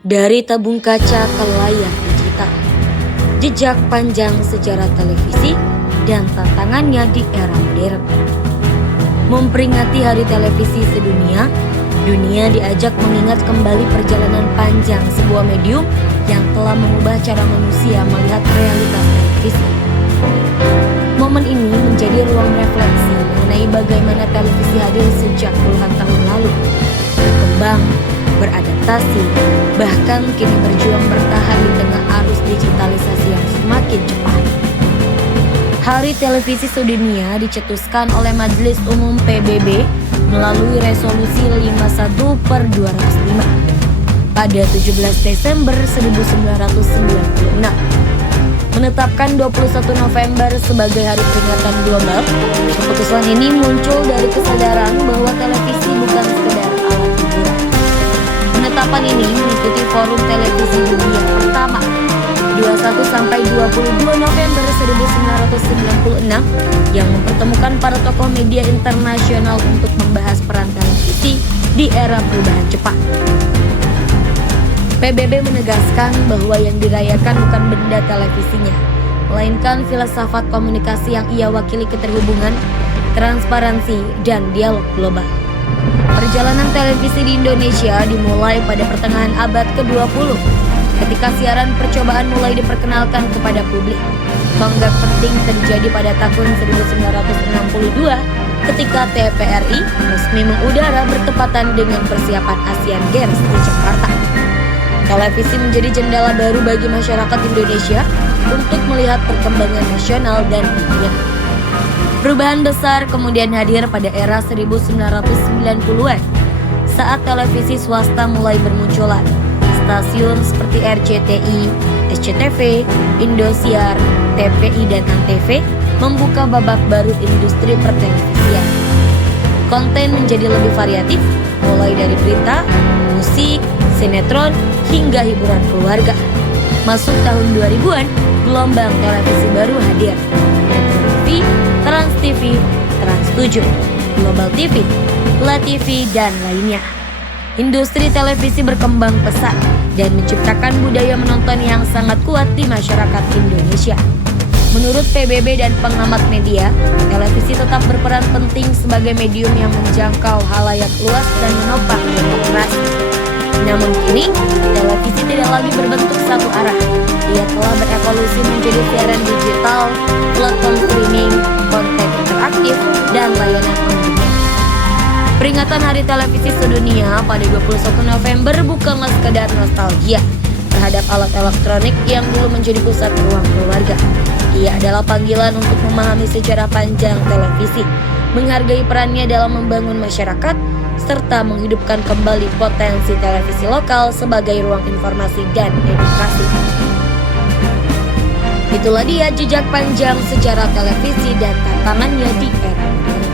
Dari tabung kaca ke layar digital, jejak panjang sejarah televisi dan tantangannya di era modern. Memperingati Hari Televisi Sedunia, dunia diajak mengingat kembali perjalanan panjang sebuah medium yang telah mengubah cara manusia melihat realitas televisi. Momen ini menjadi ruang refleksi mengenai bagaimana televisi hadir sejak puluhan tahun lalu, berkembang, beradaptasi, bahkan kini berjuang bertahan di tengah arus digitalisasi yang semakin cepat. Hari Televisi Sedunia dicetuskan oleh Majelis Umum PBB melalui Resolusi 51/205 pada 17 Desember 1996. Menetapkan 21 November sebagai hari peringatan global. Keputusan ini muncul dari kesadaran bahwa televisi bukan sekedar alat hiburan. Penetapan ini mengikuti Forum Televisi Dunia pertama 21-22 November 1996 yang mempertemukan para tokoh media internasional untuk membahas peran televisi di era perubahan cepat. PBB menegaskan bahwa yang dirayakan bukan benda televisinya, melainkan filsafat komunikasi yang ia wakili, keterhubungan, transparansi, dan dialog global. Perjalanan televisi di Indonesia dimulai pada pertengahan abad ke-20 ketika siaran percobaan mulai diperkenalkan kepada publik. Tonggak penting terjadi pada tahun 1962 ketika TVRI resmi mengudara bertepatan dengan persiapan Asian Games di Jakarta. Televisi menjadi jendela baru bagi masyarakat Indonesia untuk melihat perkembangan nasional dan dunia. Perubahan besar kemudian hadir pada era 1990-an saat televisi swasta mulai bermunculan. Stasiun seperti RCTI, SCTV, Indosiar, TVI, dan ANTV membuka babak baru industri pertelevisian. Konten menjadi lebih variatif, mulai dari berita, musik, sinetron, hingga hiburan keluarga. Masuk tahun 2000-an, gelombang televisi baru hadir. Metro TV, Trans TV, Trans 7, Global TV, La TV, dan lainnya. Industri televisi berkembang pesat dan menciptakan budaya menonton yang sangat kuat di masyarakat Indonesia. Menurut PBB dan pengamat media, televisi tetap berperan penting sebagai medium yang menjangkau halayak luas dan menopang demokrasi. Namun kini, televisi tidak lagi berbentuk satu arah. Ia telah berevolusi menjadi siaran digital, platform streaming, konten interaktif, dan layanan on-demand. Peringatan Hari Televisi Sedunia pada 21 November bukanlah sekedar nostalgia terhadap alat elektronik yang dulu menjadi pusat ruang keluarga. Ia adalah panggilan untuk memahami sejarah panjang televisi, menghargai perannya dalam membangun masyarakat, serta menghidupkan kembali potensi televisi lokal sebagai ruang informasi dan edukasi. Itulah dia jejak panjang sejarah televisi dan tantangannya di era modern.